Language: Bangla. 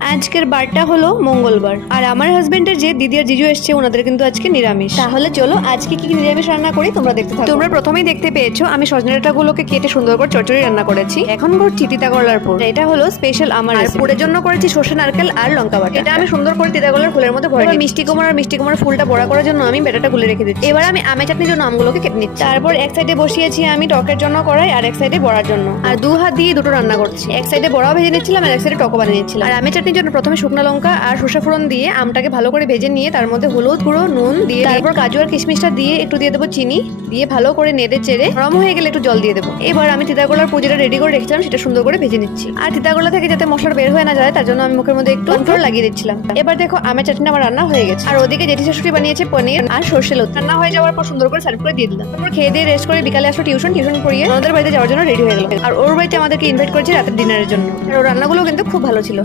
আজকের বারটা হলো মঙ্গলবার, আর আমার হাজবেন্ডের যে দিদি আর জিজু এসছে ওনাদের কিন্তু আজকে নিরামিষ। তাহলে চলো আজকে কি নিরামিষ রান্না করি তোমরা দেখতে থাকো। তোমরা প্রথমেই দেখতে পেয়েছো আমি সজনে ডাঁটাগুলোকে কেটে সুন্দর করে চচ্চড়ি রান্না করেছি। এখন করছি তিতা করলার পুর। এটা হলো স্পেশাল আমার পুরের জন্য করেছি সর্ষে, নারকেল আর লঙ্কা বাটা। এটা আমি সুন্দর করে তিতা করলার ফুলের মধ্যে ভরে মিষ্টি কুমড়া আর মিষ্টি কুমড়ার ফুলটা বড়া করার জন্য আমি বেটাটা গুলে রেখে দিচ্ছি। এবার আমি আমের চাটনির জন্য আমগুলোকে কেটে নিচ্ছি। তারপর এক সাইডে বসিয়েছি আমি টকের জন্য কড়াই, আর এক সাইডে বড়ার জন্য, আর দু হাত দিয়ে দুটো রান্না করছি। এক সাইডে বড়াও ভেজে নিচ্ছিলাম আর এক সাইডে টকও বানিয়ে নিচ্ছিলাম। আর আমের চাটনির জন্য প্রথমে শুকনো লঙ্কা আর সরষে ফোড়ন দিয়ে আমটাকে ভালো করে ভেজে নিয়ে তার মধ্যে হলুদ গুঁড়ো, নুন দিয়ে তারপর কাজু আর কিশমিশটা দিয়ে একটু দিয়ে দেবো চিনি, দিয়ে ভালো করে নেড়ে চেড়ে নরম হয়ে গেলে একটু জল দিয়ে দেবো। এবার আমি তিতাগোলার পুজোটা রেডি করে রেখেছিলাম, সেটা সুন্দর করে ভেজে নিচ্ছি। আর তিতাগোলা থেকে যাতে মশলা বের হয়ে না যায় তার জন্য আমি মুখের মধ্যে একটু কন্ট্রোল লাগিয়ে দিচ্ছিলাম। এবার দেখো আমের চাটনি আমার রান্না হয়ে গেছে। আর ওদিকে জেঠি শাশুড়ি বানিয়েছে পনির আর সরষে লতি। রান্না হয়ে যাওয়ার পর সুন্দর করে সার্ভ করে দিয়ে দিলাম। তারপর খেয়ে দিয়ে রেস্ট করে বিকালে আসলো টিউশন পড়িয়ে আমাদের বাড়িতে যাওয়ার জন্য রেডি হয়ে গেল। আর ওর বাড়িতে আমাদেরকে ইনভাইট করেছে রাতের ডিনারের জন্য। আর ওর রান্নাগুলো কিন্তু খুব ভালো ছিল।